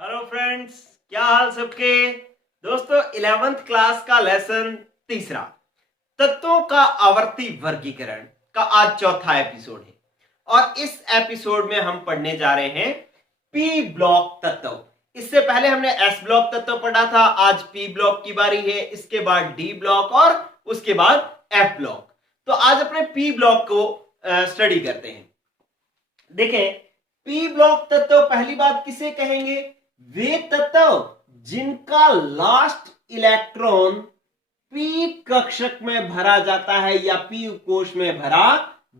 Hello friends, क्या हाल सबके। दोस्तों 11th क्लास का लेसन तीसरा तत्वों का आवर्ती वर्गीकरण का आज चौथा एपिसोड है और इस एपिसोड में हम पढ़ने जा रहे हैं पी ब्लॉक तत्व। इससे पहले हमने एस ब्लॉक तत्व पढ़ा था, आज पी ब्लॉक की बारी है, इसके बाद डी ब्लॉक और उसके बाद एफ ब्लॉक। तो आज अपने पी ब्लॉक को स्टडी करते हैं। देखें, पी ब्लॉक तत्व पहली बात किसे कहेंगे? वे तत्व जिनका लास्ट इलेक्ट्रॉन पी कक्षक में भरा जाता है या पी कोश में भरा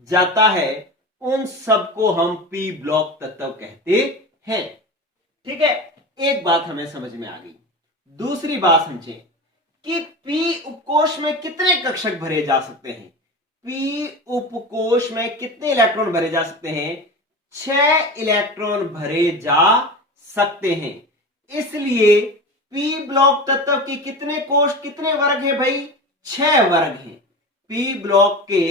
जाता है, उन सबको हम पी ब्लॉक तत्व कहते हैं। ठीक है, एक बात हमें समझ में आ गई। दूसरी बात समझें कि पी उपकोश में कितने कक्षक भरे जा सकते हैं। पी उपकोश में कितने इलेक्ट्रॉन भरे जा सकते हैं? 6 इलेक्ट्रॉन भरे जा सकते हैं। इसलिए पी ब्लॉक तत्व के कितने कोश, कितने वर्ग हैं भाई? 6 वर्ग हैं। पी ब्लॉक के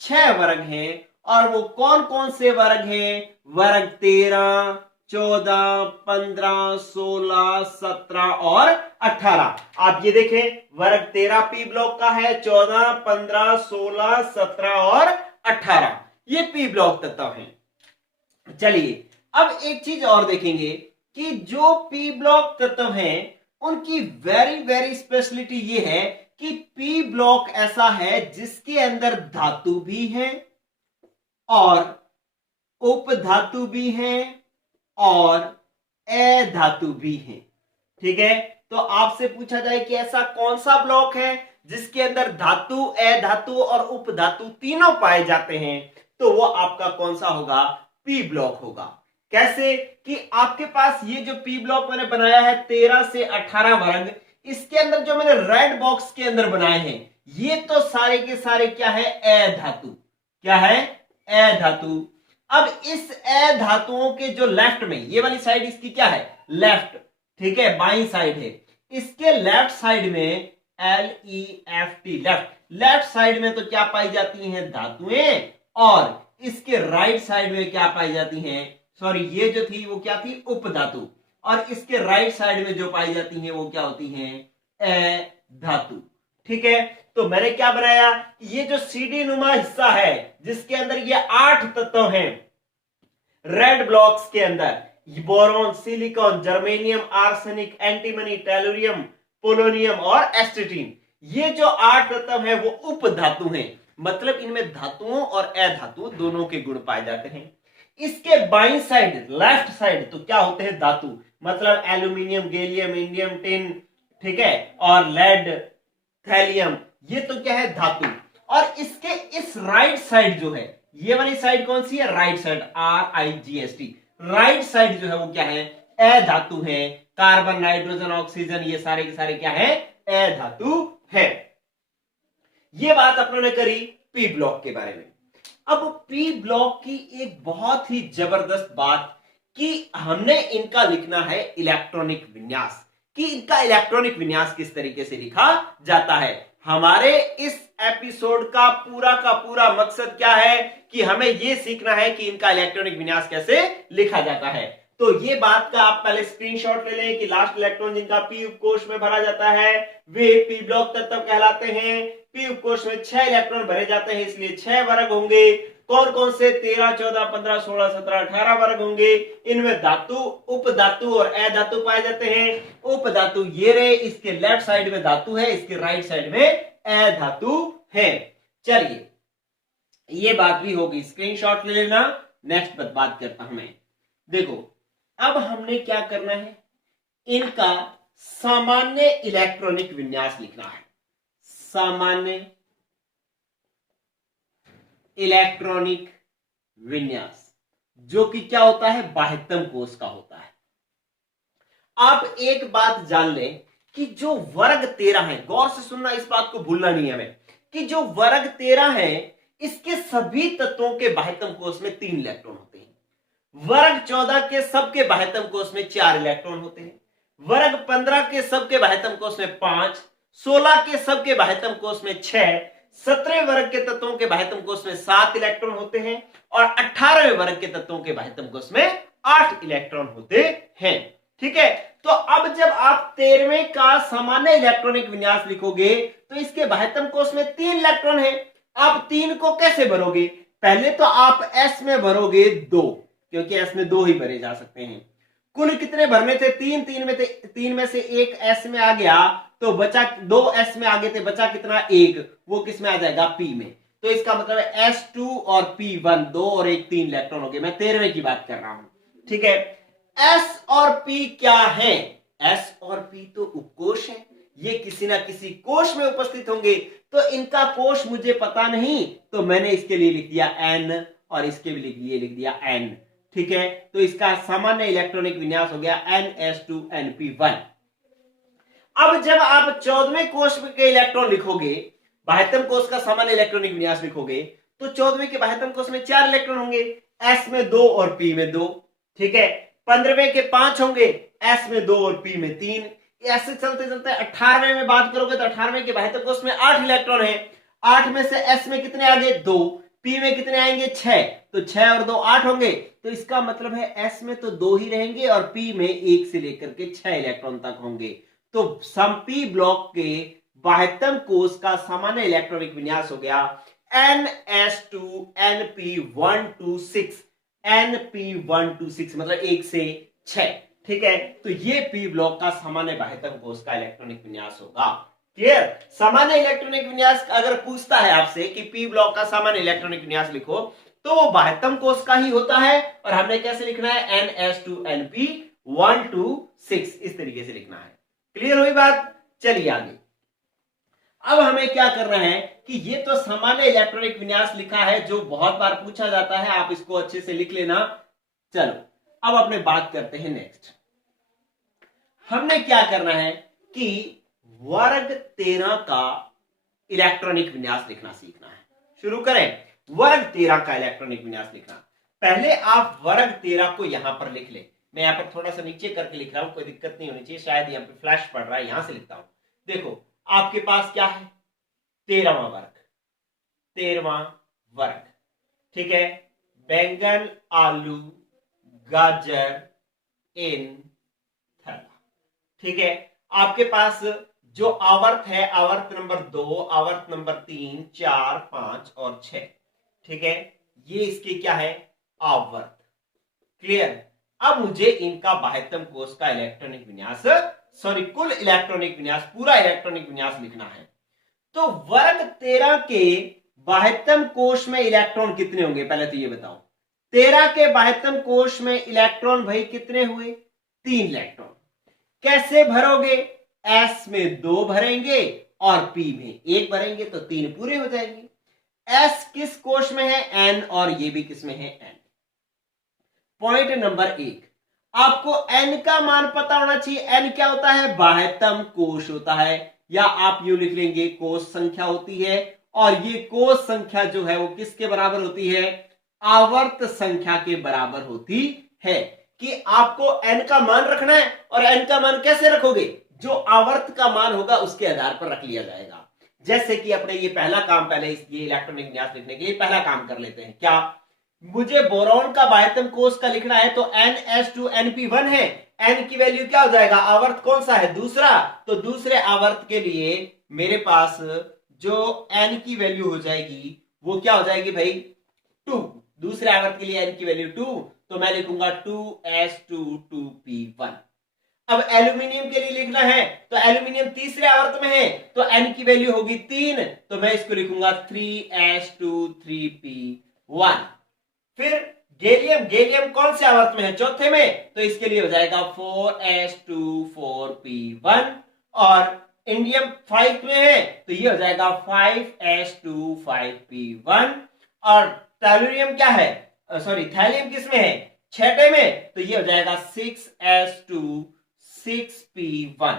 6 वर्ग हैं और वो कौन कौन से वर्ग हैं? वर्ग 13, 14, 15, 16, 17 और 18। आप ये देखें, वर्ग 13 पी ब्लॉक का है, 14, 15, 16, 17 और 18 ये पी ब्लॉक तत्व हैं। चलिए अब एक चीज और देखेंगे कि जो पी ब्लॉक तत्व हैं उनकी वेरी वेरी स्पेशलिटी ये है कि पी ब्लॉक ऐसा है जिसके अंदर धातु भी है और उपधातु भी है और अधातु भी है। ठीक है, तो आपसे पूछा जाए कि ऐसा कौन सा ब्लॉक है जिसके अंदर धातु, अधातु और उपधातु तीनों पाए जाते हैं, तो वो आपका कौन सा होगा? पी ब्लॉक होगा। कैसे कि आपके पास ये जो पी ब्लॉक मैंने बनाया है 13 से 18 वर्ग, इसके अंदर जो मैंने रेड बॉक्स के अंदर बनाए हैं ये तो सारे के सारे क्या है? अधातु। क्या है? अधातु। अब इस अधातुओं के जो लेफ्ट में, ये वाली साइड इसकी क्या है? लेफ्ट। ठीक है, बाईं साइड है। इसके लेफ्ट साइड में LEFT, लेफ्ट साइड में तो क्या पाई जाती हैं? धातुएं। और इसके राइट साइड में क्या पाई जाती हैं? सॉरी, ये जो थी वो क्या थी? उपधातु। और इसके राइट साइड में जो पाई जाती हैं वो क्या होती हैं? अधातु। ठीक है, तो मैंने क्या बनाया? ये जो सीडी नुमा हिस्सा है जिसके अंदर ये 8 तत्व हैं रेड ब्लॉक्स के अंदर, boron, silicon, germanium, arsenic, antimony, tellurium, polonium और एस्टेटिन, ये जो 8 तत्व हैं वो उपधातु हैं। मतलब इनमें धातुओं और अधातु दोनों के गुण पाए जाते हैं। इसके बाईं साइड, लेफ्ट साइड, तो क्या होते हैं? धातु। मतलब एल्यूमिनियम, गैलियम, इंडियम, टिन, ठीक है, और लेड, थैलियम, ये तो क्या है? धातु। और इसके इस राइट साइड जो है, ये वाली साइड कौन सी है? Right side, RIGST, right side जो है वो क्या है? अधातु है। कार्बन, नाइट्रोजन, ऑक्सीजन, ये सारे के सारे क्या है? अधातु है। ये बात अपनों ने करी पी ब्लॉक के बारे में। अब पी ब्लॉक की एक बहुत ही जबरदस्त बात कि हमने इनका लिखना है इलेक्ट्रॉनिक विन्यास, कि इनका इलेक्ट्रॉनिक विन्यास किस तरीके से लिखा जाता है। हमारे इस एपिसोड का पूरा मकसद क्या है कि हमें यह सीखना है कि इनका इलेक्ट्रॉनिक विन्यास कैसे लिखा जाता है। तो ये बात का आप पहले स्क्रीनशॉट ले लें कि लास्ट इलेक्ट्रॉन जिनका पी उपकोश में भरा जाता है वे पी ब्लॉक तत्व कहलाते हैं। पी उपकोश में 6 इलेक्ट्रॉन भरे जाते हैं, इसलिए 6 वर्ग होंगे। कौन कौन से? 13, 14, 15, 16, 17, 18 वर्ग होंगे। इनमें धातु, उपधातु और अधातु पाए जाते हैं। उपधातु ये रहे, इसके लेफ्ट साइड में धातु है, इसके राइट साइड में अधातु है। चलिए ये बात भी होगी, स्क्रीनशॉट ले लेना। नेक्स्ट बात करता हूं मैं। देखो अब हमने क्या करना है? इनका सामान्य इलेक्ट्रॉनिक विन्यास लिखना है। सामान्य इलेक्ट्रॉनिक विन्यास जो कि क्या होता है? बाह्यतम कोश का होता है। आप एक बात जान लें कि जो वर्ग 13 है, गौर से सुनना, इस बात को भूलना नहीं है हमें, कि जो वर्ग 13 है इसके सभी तत्वों के बाह्यतम कोश में 3 इलेक्ट्रॉन होते हैं। वर्ग 14 के सबके बाह्यतम कोश में 4 इलेक्ट्रॉन होते हैं। वर्ग 15 के सबके बाह्यतम कोश में 5, 16 के सबके बाह्यतम कोश में 6, 17 वर्ग के तत्वों के बाह्यतम कोश में 7 इलेक्ट्रॉन होते हैं और 18वें वर्ग के तत्वों के बाह्यतम कोश में 8 इलेक्ट्रॉन होते हैं। ठीक है। तो अब जब आप 13वें का सामान्य इलेक्ट्रॉनिक विन्यास लिखोगे तो इसके बाह्यतम कोश में 3 इलेक्ट्रॉन है। आप 3 को कैसे भरोगे? पहले तो आप एस में भरोगे 2, क्योंकि एस में 2 ही भरे जा सकते हैं। कुल कितने भरने थे? 3, 3 में से एक एस में आ गया तो बचा 2 एस में आगे थे, बचा कितना? 1, वो किस में आ जाएगा? पी में। तो इसका मतलब है S2 और P1, 2 और 1 3 इलेक्ट्रॉन हो गए। मैं 13वें की बात कर रहा हूं, ठीक है। S और P क्या है? S और P तो उपकोष है, ये किसी ना किसी कोश में उपस्थित होंगे। तो इनका कोश मुझे पता नहीं, तो मैंने इसके लिए लिख दिया N और इसके लिए लिख दिया N, ठीक है। तो इसका सामान्य इलेक्ट्रॉनिक विन्यास हो गया NS2NP1। अब जब आप 14वें कोश के इलेक्ट्रॉन लिखोगे, बाह्यतम कोश का सामान्य इलेक्ट्रॉनिक विन्यास लिखोगे, तो 14वें के बाह्यतम कोश में 4 इलेक्ट्रॉन होंगे, S में 2 और P में 2, ठीक है। 15वें के 5 होंगे, S में 2 और P में 3। ऐसे चलते चलते 18वें में बात करोगे तो 18वें के बाह्यतम कोश में 8 इलेक्ट्रॉन है। 8 में से S में कितने आगे? 2, P में कितने आएंगे? 6, तो 6 और 2 8 होंगे। तो इसका मतलब है S में तो 2 ही रहेंगे और P में 1 से लेकर के 6 इलेक्ट्रॉन तक होंगे। तो संपी ब्लॉक के बाह्यतम कोश का सामान्य इलेक्ट्रॉनिक विन्यास हो गया NS2NP126, NP126 मतलब 1 से 6, ठीक है। तो ये पी ब्लॉक का सामान्य बाह्यतम कोश का इलेक्ट्रॉनिक विन्यास होगा। क्लियर? सामान्य इलेक्ट्रॉनिक विन्यास अगर पूछता है आपसे कि पी ब्लॉक का सामान्य इलेक्ट्रॉनिक विन्यास लिखो, तो वो बाह्यतम कोश का ही होता है। और हमने कैसे लिखना है? NS2NP126, इस तरीके से लिखना है। क्लियर हुई बात? चलिए आगे। अब हमें क्या करना है कि ये तो सामान्य इलेक्ट्रॉनिक विन्यास लिखा है, जो बहुत बार पूछा जाता है, आप इसको अच्छे से लिख लेना। चलो अब अपने बात करते हैं नेक्स्ट। हमने क्या करना है कि वर्ग 13 का इलेक्ट्रॉनिक विन्यास लिखना सीखना है। शुरू करें। वर्ग 13 का इलेक्ट्रॉनिक विन्यास लिखना। पहले आप वर्ग 13 को यहां पर लिख ले। मैं यहां पर थोड़ा सा नीचे करके लिख रहा हूं, कोई दिक्कत नहीं होनी चाहिए, शायद यहां पे फ्लैश पड़ रहा है, यहां से लिखता हूं। देखो आपके पास क्या है? 13वां वर्ग, 13वां वर्ग, ठीक है। बैंगन, आलू, गाजर, इन, थैला, ठीक है। आपके पास जो आवर्त है, आवर्त नंबर 2, आवर्त नंबर 3, 4, 5 और 6, ठीक है। ये इसके क्या है? आवर्त। क्लियर? अब मुझे इनका बाह्यतम कोश का इलेक्ट्रॉनिक विन्यास, सॉरी कुल इलेक्ट्रॉनिक विन्यास, पूरा इलेक्ट्रॉनिक विन्यास लिखना है। तो वर्ग 13 के बाह्यतम कोश में इलेक्ट्रॉन कितने होंगे? पहले तो ये बताओ। 13 के बाह्यतम कोश में इलेक्ट्रॉन भाई कितने हुए? 3 इलेक्ट्रॉन। कैसे भरोगे? S में 2 भरेंगे और P में 1 भरेंगे, तो 3 पूरे हो जाएंगे। S किस कोश में है? N, और ये भी किस में है? N। पॉइंट नंबर 1, आपको N का मान पता होना चाहिए। N क्या होता है? बाह्यतम कोश होता है, या आप यूं लिख लेंगे कोश संख्या होती है। और ये कोश संख्या जो है वो किसके बराबर होती है? आवर्त संख्या के बराबर होती है। कि आपको N का मान रखना है, और N का मान कैसे रखोगे? जो आवर्त का मान होगा उसके आधार पर रख लिया जाएगा। जैसे कि अपने ये पहला काम, पहले ये इलेक्ट्रॉनिक विन्यास लिखने के लिए पहला काम कर लेते हैं। क्या? मुझे बोरॉन का बाह्यतम कोश का लिखना है, तो NS2NP1 है। N की वैल्यू क्या हो जाएगा? आवर्त कौन सा है? दूसरा। तो दूसरे आवर्त के लिए मेरे पास जो N की वैल्यू हो जाएगी वो क्या हो जाएगी भाई? 2। दूसरे आवर्त के लिए N की वैल्यू 2, तो मैं लिखूंगा 2S22P1। अब एल्यूमिनियम के लिए लिखना है, तो एल्यूमिनियम तीसरे आवर्त में है, तो N की वैल्यू होगी 3, तो मैं इसको लिखूंगा 3S23P1। फिर गैलियम, गैलियम कौन से आवर्त में है? चौथे में, तो इसके लिए हो जाएगा 4S24P1। और इंडियम 5 में है, तो ये हो जाएगा 5S25P1। और थैल्यूरियम क्या है? सॉरी थैलियम किस में है? छठे में, तो ये हो जाएगा 6S26P1।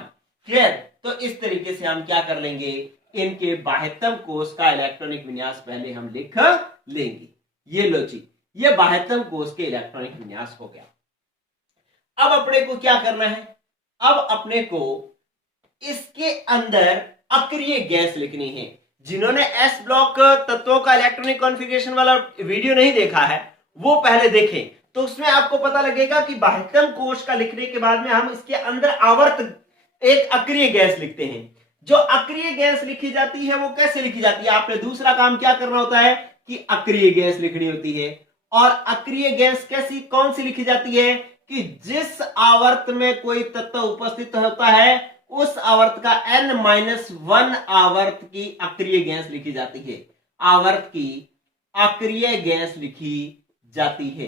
क्लियर? तो इस तरीके से हम क्या कर लेंगे? इनके बाह्यतम कोश का इलेक्ट्रॉनिक विन्यास पहले हम लिख लेंगे। ये लो जी, ये बाह्यतम कोश के इलेक्ट्रॉनिक विन्यास हो गया। अब अपने को क्या करना है? अब अपने को इसके अंदर अक्रिय गैस लिखनी है। जिन्होंने एस ब्लॉक तत्वों का इलेक्ट्रॉनिक कॉन्फ़िगरेशन वाला वीडियो नहीं देखा है, वो पहले देखें, तो उसमें आपको पता लगेगा कि बाह्यतम कोश का लिखने के बाद में हम इसके अंदर आवर्त एक अक्रिय गैस लिखते हैं। जो अक्रिय गैस लिखी जाती है वो कैसे लिखी जाती है? आपने दूसरा काम क्या करना होता है कि अक्रिय गैस लिखनी होती है। और अक्रिय गैस कैसी कौन सी लिखी जाती है कि जिस आवर्त में कोई तत्व उपस्थित होता है उस आवर्त का n-1 आवर्त की अक्रिय गैस लिखी जाती है। आवर्त की अक्रिय गैस लिखी जाती है।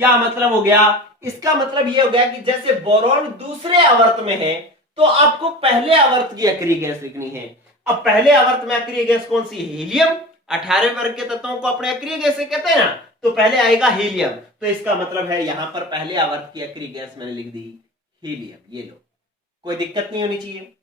क्या मतलब हो गया? इसका मतलब यह हो गया कि जैसे बोरॉन दूसरे आवर्त में है तो आपको पहले आवर्त की अक्रिय गैस लिखनी है। अब पहले आवर्त में अक्रिय गैस कौन सी है? हीलियम। 18वें वर्ग के तत्वों को अपने अक्रिय गैस से कहते हैं ना, तो पहले आएगा हीलियम। तो इसका मतलब है यहां पर पहले आवर्त की अक्रिय गैस मैंने लिख दी हीलियम। ये लो, कोई दिक्कत नहीं होनी चाहिए।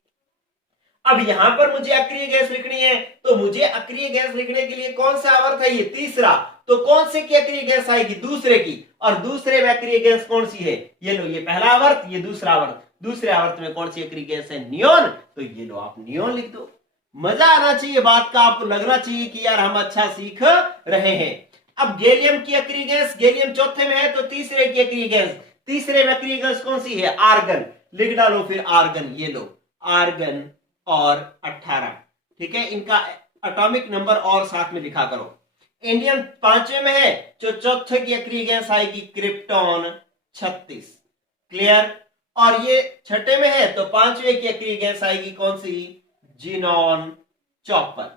अब यहां पर मुझे अक्रिय गैस लिखनी है तो मुझे अक्रिय गैस लिखने के लिए कौन सा आवर्त है? ये तीसरा। तो कौन से की अक्रिय गैस आएगी? दूसरे की। और दूसरे में अक्रिय गैस कौन सी है? ये लो, ये पहला आवर्त, ये दूसरा आवर्त। दूसरे आवर्त में कौन सी अक्रिय गैस है? नियोन। तो ये लो, आप नियोन लिख दो। मजा आना चाहिए बात का, आपको लगना चाहिए कि यार हम अच्छा सीख रहे हैं। अब गैलियम की अक्रिय गैस, गैलियम चौथे में है तो तीसरे की अक्रिय गैस, तीसरे में अक्रिय गैस कौन सी है? आर्गन। लिख डालो फिर आर्गन। ये लो, आर्गन और 18। ठीक है, इनका एटॉमिक नंबर और साथ में लिखा करो। इंडियम 5वें में है जो चौथे की अक्रिय गैस आएगी क्रिप्टॉन 36। क्लियर? और ये 6ठे में है तो 5वें की अक्रिय गैस आएगी कौन सी? जीनॉन 54।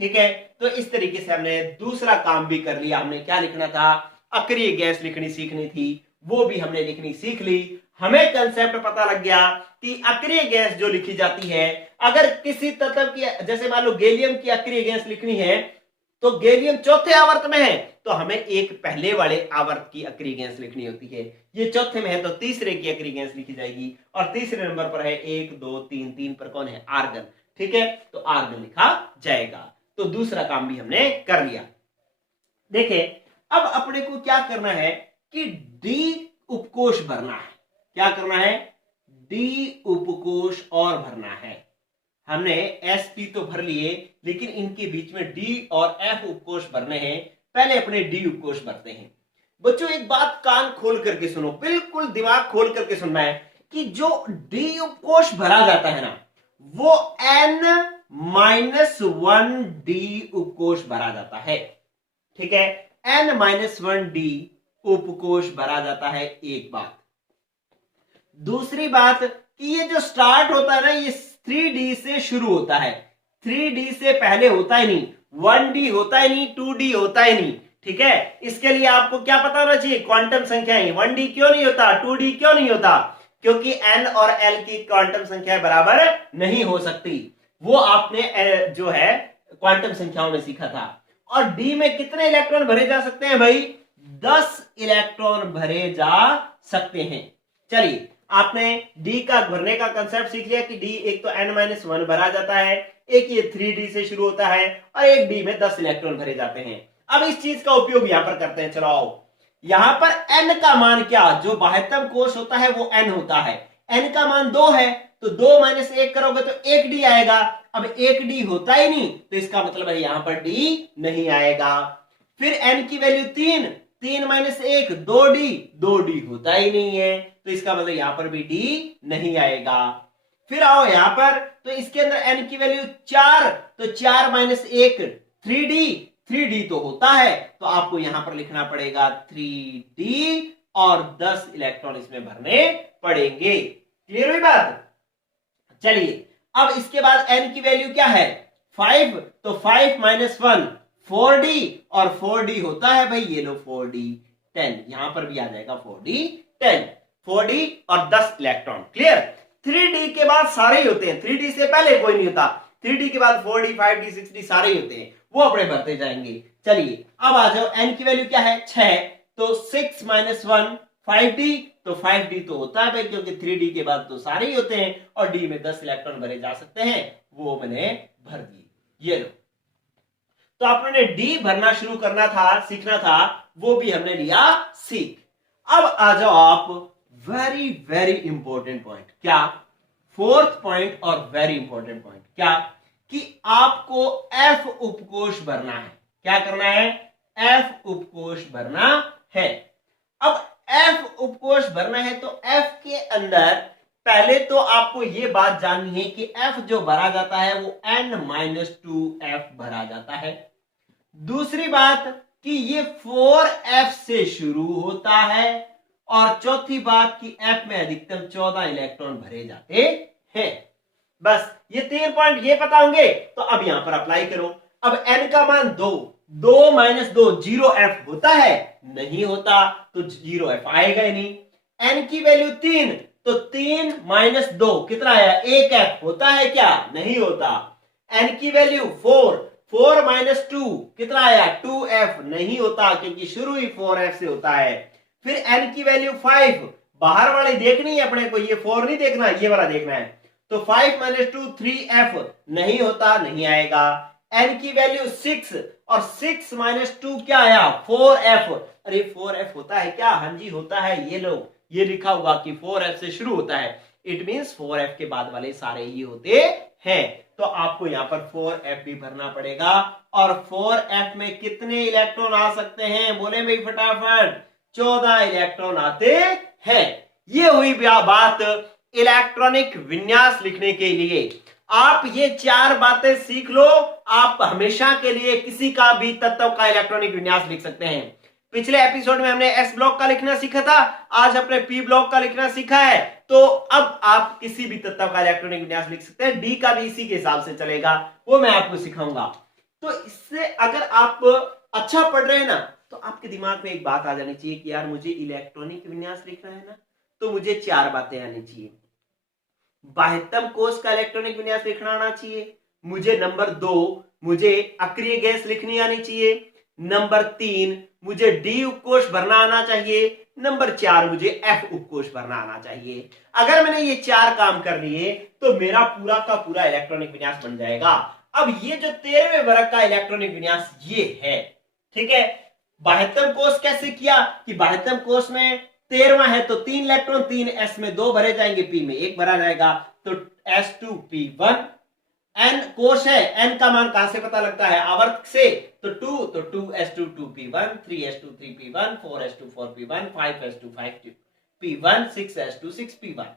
ठीक है, तो इस तरीके से हमने दूसरा काम भी कर लिया। हमने क्या लिखना था? अक्रिय गैस लिखनी सीखनी थी, वो भी हमने लिखनी सीख ली। हमें कंसेप्ट पता लग गया कि अक्रिय गैस जो लिखी जाती है, अगर किसी तत्व की, जैसे मान लो गैलियम की अक्रिय गैस लिखनी है तो गैलियम चौथे आवर्त में है तो हमें एक पहले वाले आवर्त की अक्रिय गैस लिखनी होती है। ये चौथे में है तो तीसरे की अक्रिय गैस लिखी जाएगी। और तीसरे नंबर पर है 1 2 3, 3 पर कौन है? आर्गन। ठीक है, तो आर्गन लिखा जाएगा। तो दूसरा काम भी हमने कर लिया। देखिए, अब अपने को क्या करना है कि डी उपकोष भरना है। क्या करना है? डी उपकोष और भरना है। हमने एस टी तो भर लिए, लेकिन इनके बीच में डी और एफ उपकोष भरने हैं। पहले अपने डी उपकोष भरते हैं। बच्चों एक बात कान खोल करके सुनो, बिल्कुल दिमाग खोल करके सुनना है कि जो डी उपकोष भरा जाता है ना, वो n-1 डी उपकोष भरा जाता है। ठीक है, n-1 डी उपकोष भरा जाता है। एक बात। दूसरी बात कि ये जो स्टार्ट होता है ना, ये 3D से शुरू होता है। 3D से पहले होता ही नहीं, 1D होता ही नहीं, 2D होता ही नहीं। ठीक है, इसके लिए आपको क्या पता होना चाहिए? क्वांटम संख्याएं। 1D क्यों नहीं होता? 2D क्यों नहीं होता? क्योंकि n और l की क्वांटम संख्याएं बराबर नहीं हो सकती। वो आपने जो है क्वांटम संख्याओं में सीखा था। और D में कितने इलेक्ट्रॉन भरे जा सकते हैं भाई? 10 इलेक्ट्रॉन भरे जा सकते हैं। चलिए, आपने डी का भरने का कंसेप्ट सीख लिया कि डी एक तो n-1 भरा जाता है, एक ये 3D से शुरू होता है और एक डी में 10 इलेक्ट्रॉन भरे जाते हैं। अब इस चीज का उपयोग यहां पर करते हैं। चलो आओ, यहां पर n का मान क्या? जो बाह्यतम कोश होता है वो n होता है। n का मान 2 है तो 2 - 1 करोगे तो 1d आएगा। अब 1d होता ही नहीं तो इसका मतलब है यहां पर d नहीं आएगा। फिर n की वैल्यू 3, 3 - 1 2d, 2d होता ही नहीं है तो इसका मतलब यहां पर भी d नहीं आएगा। फिर आओ यहां पर, तो इसके अंदर n की वैल्यू 4, तो 4 - 1 3d, 3d तो होता है तो आपको यहां पर लिखना पड़ेगा 3d और 10 इलेक्ट्रॉन इसमें भरने पड़ेंगे। क्लियर हुई बात? चलिए, अब इसके बाद n की वैल्यू क्या है? 5, तो 5 - 1 4d, और 4d होता है भाई, ये लो 4d 10, यहां पर भी आ जाएगा 4d 10, 4d और 10 इलेक्ट्रॉन। क्लियर? 3d के बाद सारे ही होते हैं, 3d से पहले कोई नहीं होता। 3d के बाद 4d 5d 6d सारे ही होते हैं, वो अपने भरते जाएंगे। चलिए, अब आ जाओ, n की वैल्यू क्या है? 6, तो 6 - 1 5d, तो 5d तो होता है भाई क्योंकि 3d के बाद तो सारे ही होते हैं और d में 10 इलेक्ट्रॉन भरे जा सकते हैं, वो मैंने भर दिए। ये लो, तो आपने डी भरना शुरू करना था, सीखना था, वो भी हमने लिया सीख। अब आ जाओ आप वेरी वेरी इंपॉर्टेंट पॉइंट। क्या? फोर्थ पॉइंट और वेरी इंपॉर्टेंट पॉइंट। क्या? कि आपको एफ उपकोष भरना है। क्या करना है? एफ उपकोष भरना है। अब एफ उपकोष भरना है तो एफ के अंदर पहले तो आपको यह बात जाननी है कि एफ जो भरा जाता है वो n-2 एफ भरा जाता है। दूसरी बात कि ये 4f से शुरू होता है और चौथी बात कि f में अधिकतम 14 इलेक्ट्रॉन भरे जाते हैं। बस ये 3 पॉइंट ये पता होंगे तो अब यहां पर अप्लाई करो। अब n का मान 2 2 0f होता है, नहीं होता तो 0f आएगा ही नहीं। n की वैल्यू 3 तो 3 - 2 कितना आया 1f होता है क्या, नहीं होता। n की वैल्यू 4 4 - 2 कितना आया 2f नहीं होता क्योंकि शुरू ही 4f से होता है। फिर n की वैल्यू 5 बाहर वाली देखनी है अपने को, ये 4 नहीं देखना, ये वाला देखना है। तो 5 - 2 3f नहीं होता, नहीं आएगा। n की वैल्यू 6 और 6 - 2 क्या आया 4f। अरे 4f होता है क्या, हाँ जी होता है। ये लो ये लिखा होगा कि 4f से शुरू होता है, इट मींस 4f के बाद वाले सारे ही होते हैं। तो आपको यहां पर 4f भी भरना पड़ेगा। और 4f में कितने इलेक्ट्रॉन आ सकते हैं, बोले भाई फटाफट, 14 इलेक्ट्रॉन आते हैं। ये हुई बात इलेक्ट्रॉनिक विन्यास लिखने के लिए। आप ये 4 बातें सीख लो, आप हमेशा के लिए किसी का भी तत्व का इलेक्ट्रॉनिक विन्यास लिख सकते हैं। पिछले एपिसोड में हमने एस ब्लॉक का लिखना सीखा था, आज हमने पी ब्लॉक का लिखना सीखा है। तो अब आप किसी भी तत्व का इलेक्ट्रॉनिक विन्यास लिख सकते हैं, डी का भी इसी के हिसाब से चलेगा, वो मैं आपको सिखाऊंगा। तो इससे अगर आप अच्छा पढ़ रहे हैं ना तो आपके दिमाग में एक बात आ जानी चाहिए कि यार मुझे इलेक्ट्रॉनिक विन्यास लिखना है ना, तो मुझे 4 बातें आनी चाहिए। बाह्यतम कोष का इलेक्ट्रॉनिक विन्यास लिखना आना चाहिए मुझे। नंबर 2 मुझे अक्रिय गैस लिखनी आनी चाहिए। नंबर 3 मुझे डी उपकोष भरना आना चाहिए। नंबर 4 मुझे एफ उपकोष भरना आना चाहिए। अगर मैंने ये 4 काम कर लिए तो मेरा पूरा का पूरा इलेक्ट्रॉनिक विन्यास बन जाएगा। अब ये जो 13वें वर्ग का इलेक्ट्रॉनिक विन्यास ये है, ठीक है। बाह्यतम कोष कैसे किया कि बाह्यतम कोष में 13वां है तो 3 इलेक्ट्रॉन, 3 s में 2 भरे जाएंगे, p में 1 भरा जाएगा, तो s2p1। n कोष है, n का मान कहां से पता लगता है, आवर्त से, तो 2 तो 2s2 2p1, 3s2 3p1, 4s2 4p1, 5s2 5p1, 6s2 6p1।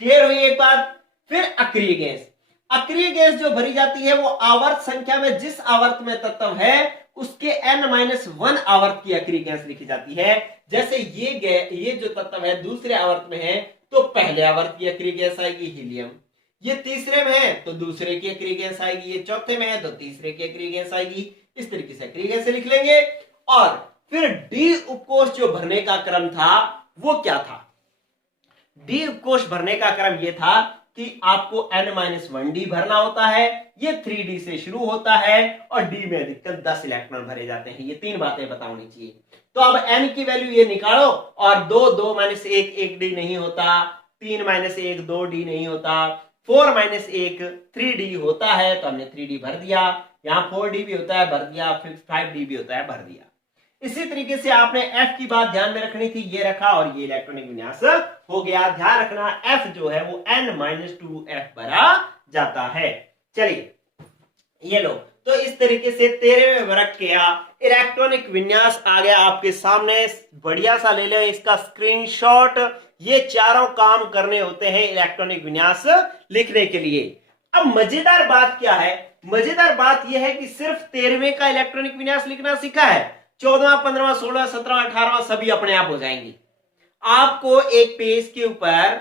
Clear हुई एक बात। फिर अक्रिय गैस, अक्रिय गैस जो भरी जाती है वो आवर्त संख्या में जिस आवर्त में तत्व है उसके n-1 आवर्त की अक्रिय गैस लिखी जाती है। जैसे ये जो तत्व है दूसरे आवर्त में है तो पहले आवर्त की अक्रिय गैस आएगी हीलियम, ये तीसरे में है तो दूसरे की अक्रिय गैस आएगी, ये चौथे में है तो तीसरे की अक्रिय गैस आएगी। इस तरीके से अक्रिय गैस लिख लेंगे। और फिर डी उपकोष जो भरने का क्रम था वो क्या था, डी उपकोष भरने का क्रम ये था कि आपको n-1 डी भरना होता है, ये 3d से शुरू होता है और डी में अधिकतम 10 इलेक्ट्रॉन भरे जाते हैं। ये 3 बातें पता होनी चाहिए। तो अब n की वैल्यू ये निकालो और 2 2 - 1 1 डी नहीं होता, 3 - 1 2 डी नहीं होता, 4 - 1 3d होता है तो हमने 3d भर दिया, यहां 4d भी होता है भर दिया, फिर 5d भी होता है भर दिया। इसी तरीके से आपने F की बात ध्यान में रखनी थी, ये रखा और ये इलेक्ट्रॉनिक विन्यास हो गया। ध्यान रखना F जो है वो n-2f भरा जाता है। चलिए ये लो, तो इस तरीके से 13वें वर्ग का इलेक्ट्रॉनिक विन्यास आ गया आपके सामने। बढ़िया सा ले लो इसका स्क्रीनशॉट। ये चारों काम करने होते हैं इलेक्ट्रॉनिक विन्यास लिखने के लिए। अब मजेदार बात क्या है, मजेदार बात यह है कि सिर्फ 13वें का इलेक्ट्रॉनिक विन्यास लिखना सीखा है, 14वां 15वां 16वां 17वां 18वां सभी अपने आप हो जाएंगे। आपको एक पेज के ऊपर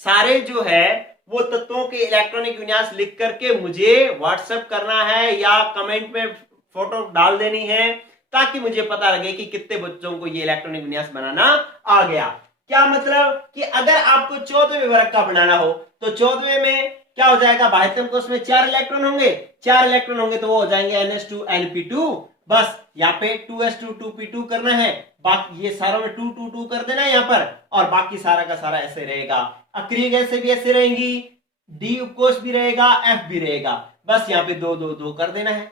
सारे जो है वो तत्वों के इलेक्ट्रॉनिक विन्यास लिख करके मुझे व्हाट्सएप करना है या कमेंट में फोटो डाल देनी है ताकि मुझे पता लगे कि कितने बच्चों को ये इलेक्ट्रॉनिक विन्यास बनाना आ गया। क्या मतलब कि अगर आपको 14वें वर्ग का बनाना हो तो 14वें में क्या हो जाएगा, बाह्यतम कोष में 4 इलेक्ट्रॉन होंगे, 4 इलेक्ट्रॉन होंगे तो वो हो जाएंगे NH2 NP2। बस यहाँ पे 2s2 2p2 करना है, बाकी ये सारों में 2 2 2 कर देना है यहाँ पर, और बाकी सारा का सारा ऐसे रहेगा। अक्रिय गैसें भी ऐसे रहेंगी, डी उपकोष भी रहेगा, एफ भी रहेगा, बस यहाँ पे 2 2 2 कर देना है।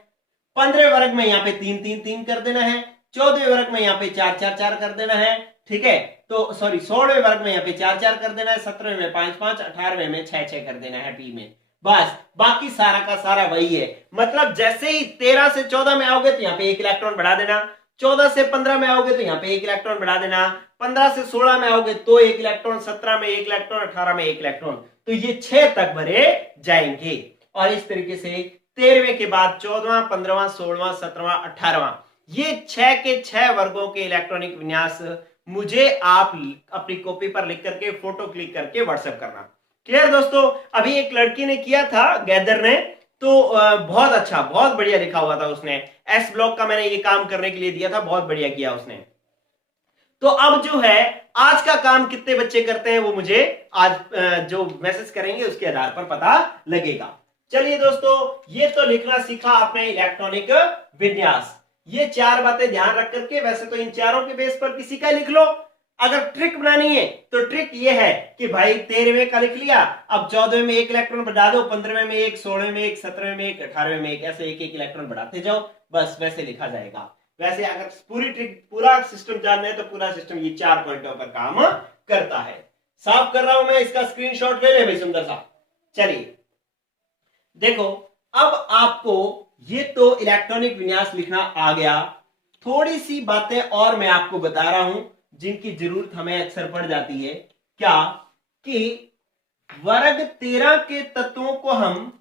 15वें वर्ग में यहाँ पे 3 3 3 कर देना है, 14वें वर्ग में यहाँ पे 4 4 4 कर देना है, ठीक है। तो सॉरी 16वें वर्ग में यहाँ पे 4 4 कर देना है, 17वें में 5 5, 18वें में 6 6 कर देना है पी में, बस बाकी सारा का सारा वही है। मतलब जैसे ही 13 से 14 में आओगे तो यहाँ पे 1 इलेक्ट्रॉन बढ़ा देना, 14 से 15 में आओगे तो यहाँ पे 1 इलेक्ट्रॉन बढ़ा देना, 15 से 16 में आओगे तो 1 इलेक्ट्रॉन, 17 में 1 इलेक्ट्रॉन, 18 में 1 इलेक्ट्रॉन, तो ये 6 तक भरे जाएंगे। और इस तरीके से 13वें के बाद 14वां, 15वां, 16वां, 17वां, 18वां, ये 6 के 6 वर्गों के इलेक्ट्रॉनिक विन्यास मुझे आप अपनी कॉपी पर लिख करके फोटो क्लिक करके व्हाट्सएप करना। क्लियर दोस्तों? अभी एक लड़की ने किया था, गैदर ने, तो बहुत अच्छा, बहुत बढ़िया लिखा हुआ था उसने। एस ब्लॉक का मैंने ये काम करने के लिए दिया था, बहुत बढ़िया किया उसने। तो अब जो है आज का काम कितने बच्चे करते हैं वो मुझे आज जो मैसेज करेंगे उसके आधार पर पता लगेगा। चलिए दोस्तों, ये तो लिखना सीखा आपने इलेक्ट्रॉनिक विन्यास। ये 4 बातें ध्यान रख करके, वैसे तो इन चारों के बेस पर किसी का लिख लो। अगर ट्रिक बनानी है तो ट्रिक ये है कि भाई 13वें का लिख लिया, अब 14वें में 1 इलेक्ट्रॉन बढ़ा दो, 15वें में 1, 16वें में 1, 17वें में 1, 18वें में 1, ऐसे एक एक इलेक्ट्रॉन बढ़ाते जाओ, बस वैसे लिखा जाएगा। वैसे अगर पूरी ट्रिक, पूरा सिस्टम जानना है तो पूरा सिस्टम ये 4 पॉइंटों पर काम करता है। साफ कर रहा हूं मैं, इसका स्क्रीनशॉट ले ले भाई सुंदर सा। चलिए देखो, अब आपको ये तो इलेक्ट्रॉनिक विन्यास लिखना आ गया। थोड़ी सी बातें और मैं आपको बता रहा हूं जिनकी जरूरत हमें अक्सर पड़ जाती है। क्या कि वर्ग 13 के तत्वों को हम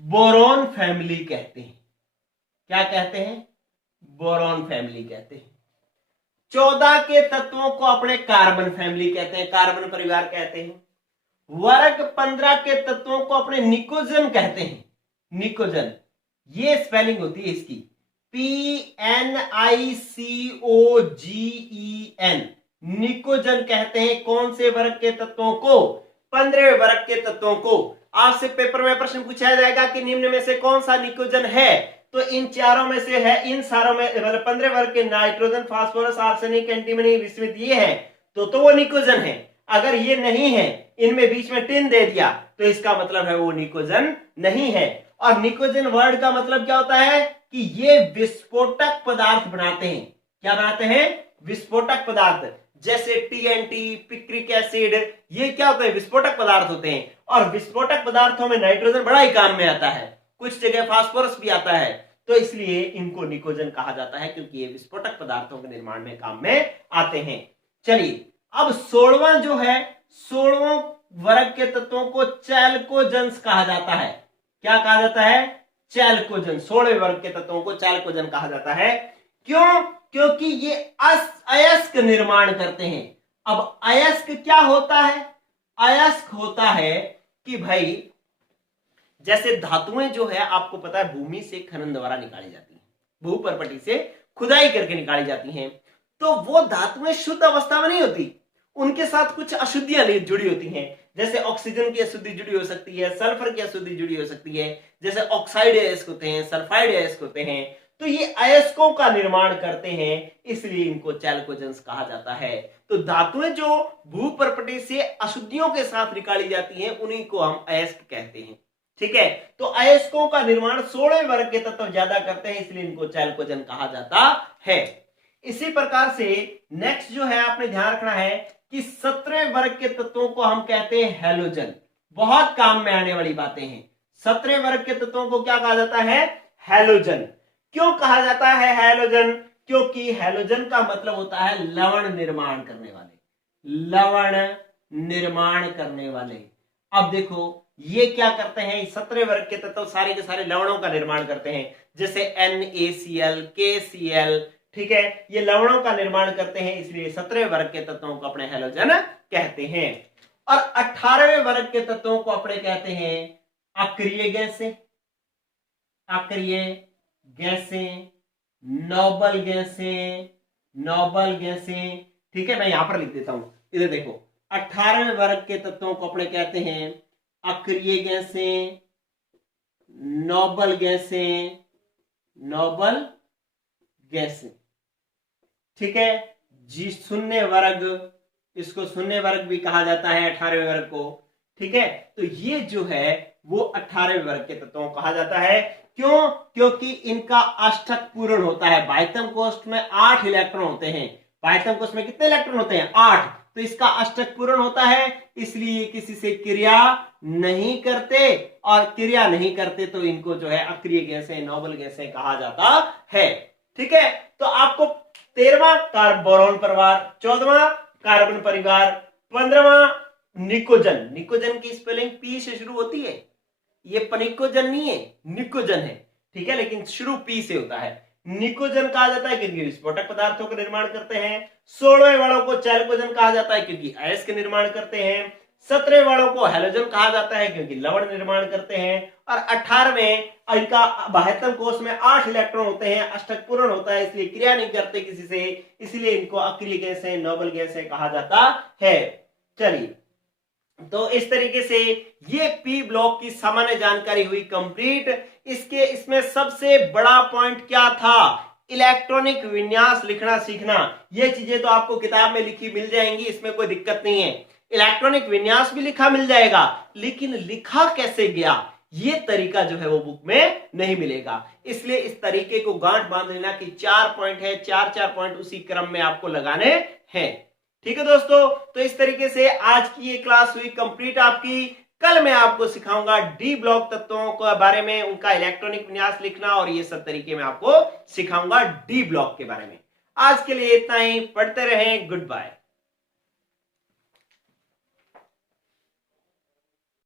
बोरॉन फैमिली कहते हैं। क्या कहते हैं? बोरॉन फैमिली कहते हैं। 14 के तत्वों को अपने कार्बन फैमिली कहते हैं, कार्बन परिवार कहते हैं। वर्ग 15 के तत्वों को अपने निकोजन कहते हैं, निकोजन। ये स्पेलिंग होती है इसकी, PNICOGEN, निकोजन कहते हैं। कौन से वर्ग के तत्वों को? 15वें वर्ग के तत्वों को। आपसे पेपर में प्रश्न पूछा जाएगा कि निम्न में से कौन सा निकोजन है, तो इन चारों में से है, इन सारों में, मतलब 15 वर्ग के नाइट्रोजन, फास्फोरस, आर्सेनिक, एंटीमनी, विस्मित ये है, तो वो निकोजन है। अगर ये नहीं है, इनमें बीच में टिन दे दिया, तो इसका मतलब है वो निकोजन नहीं है। और निकोजन वर्ड का मतलब क्या होता है कि ये विस्फोटक पदार्थ बनाते हैं। क्या बनाते हैं? विस्फोटक पदार्थ, जैसे TNT, पिक्रिक एसिड, ये क्या होते हैं? विस्फोटक पदार्थ होते हैं। और विस्फोटक पदार्थों में नाइट्रोजन बड़ा ही काम में आता है, कुछ जगह फास्फोरस भी आता है, तो इसलिए इनको निकोजन कहा जाता है, क्योंकि ये विस्फोटक पदार्थों के निर्माण में काम में आते हैं। चलिए अब 16वां जो है, 16वां वर्ग के तत्वों को चैल्कोजेंस कहा जाता है। क्या कहा जाता है? चैल्कोजेन। 16वें वर्ग के तत्वों को चैल्कोजेन कहा जाता है। क्यों? क्योंकि ये अयस्क निर्माण करते हैं। अब अयस्क क्या होता है? अयस्क होता है कि भाई जैसे धातुएं जो है, आपको पता है भूमि से खनन द्वारा निकाली जाती है, भूपर्पटी से खुदाई करके निकाली जाती हैं, तो वो धातुएं शुद्ध अवस्था में नहीं होती, उनके साथ कुछ अशुद्धियां जुड़ी होती हैं। जैसे ऑक्सीजन की अशुद्धि जुड़ी हो सकती है, सल्फर की अशुद्धि जुड़ी हो सकती है, जैसे ऑक्साइड अयस्क होते हैं, सल्फाइड अयस्क होते हैं, तो ये अयस्कों का निर्माण करते हैं, इसलिए इनको चैल्कोजेंस कहा जाता है। तो धातुएं जो भूपर्पटी से अशुद्धियों के साथ निकाली जाती हैं, उन्हीं को हम अयस्क कहते हैं। ठीक है, तो अयस्कों का निर्माण 16वें वर्ग के तत्व ज्यादा करते हैं, इसलिए इनको चैल्कोजेन कहा जाता है। इसी प्रकार से नेक्स्ट जो है आपने ध्यान रखना है कि 17वें वर्ग के तत्वों को हम कहते हैं हैलोजन। बहुत काम में आने वाली बातें हैं। 17वें वर्ग के तत्वों को क्या कहा जाता है? हैलोजन। क्यों कहा जाता है हैलोजन? क्योंकि हैलोजन का मतलब होता है लवण निर्माण करने वाले, लवण निर्माण करने वाले। अब देखो ये क्या करते हैं, 17वें वर्ग के तत्व सारे के सारे लवणों का निर्माण करते हैं, जैसे NaCl, KCl, ठीक है, ये लवणों का निर्माण करते हैं, इसलिए 17वें वर्ग के तत्वों को अपने हैलोजन कहते हैं। और 18वें वर्ग के तत्वों को अपने कहते हैं अक्रिय गैसें, अक्रिय गैसें, नोबल गैसें, नोबल गैसें। ठीक है, मैं यहां पर लिख देता हूं, इधर देखो, 18वें वर्ग के तत्वों को अपने कहते हैं अक्रिय गैसें, नोबल गैसें, नोबल गैसें। ठीक है जी, शून्य वर्ग, इसको शून्य वर्ग भी कहा जाता है 18वें वर्ग को। ठीक है, तो ये जो है वो 18वें वर्ग के तत्वों को कहा जाता है। क्यों? क्योंकि इनका अष्टक पूर्ण होता है। बाह्यतम कोष्ठ में 8 इलेक्ट्रॉन होते हैं। बाह्यतम कोष्ठ में कितने इलेक्ट्रॉन होते हैं? 8। तो इसका अष्टक पूर्ण होता है, इसलिए किसी से क्रिया नहीं करते, और क्रिया नहीं करते तो इनको जो है अक्रिय गैसें, नोबल गैसें कहा जाता है। ठीक है, तो आपको 13वां बोरॉन परिवार, 14वां कार्बन परिवार। 15वां निकोजन, निकोजन की स्पेलिंग पी से शुरू होती है, ये पनिकोजन नहीं है, निकोजन है, ठीक है, लेकिन शुरू पी से होता है। निकोजन कहा जाता है क्योंकि विस्फोटक पदार्थों का निर्माण करते हैं। 16वें वालों को चैलकोजन कहा जाता है क्योंकि अयस्क निर्माण करते हैं। 17वें वालों को हैलोजन कहा जाता है क्योंकि लवण निर्माण करते हैं। और 18वें, इनका बाह्यतम कोष में 8 इलेक्ट्रॉन होते हैं, अष्टक पूर्ण होता है, इसलिए क्रिया नहीं करते किसी से, इसलिए इनको अक्रिय गैसें, नोबल गैसें कहा जाता है। चलिए, तो इस तरीके से ये पी ब्लॉक की सामान्य जानकारी हुई कंप्लीट। इसमें सबसे बड़ा पॉइंट क्या था? इलेक्ट्रॉनिक विन्यास लिखना सीखना। ये चीजें तो आपको किताब में लिखी मिल जाएंगी, इसमें कोई दिक्कत नहीं है। इलेक्ट्रॉनिक विन्यास भी लिखा मिल जाएगा, लेकिन लिखा कैसे गया ये तरीका जो है वो बुक में नहीं मिलेगा। इसलिए इस तरीके को गांठ बांध लेना कि 4 पॉइंट है, 4 पॉइंट उसी क्रम में आपको लगाने हैं। ठीक है दोस्तों, तो इस तरीके से आज की ये क्लास हुई कंप्लीट आपकी। कल मैं आपको सिखाऊंगा डी ब्लॉक तत्वों के बारे में, उनका इलेक्ट्रॉनिक विन्यास लिखना और ये सब तरीके में आपको सिखाऊंगा डी ब्लॉक के बारे में। आज के लिए इतना ही, पढ़ते रहें, गुड बाय।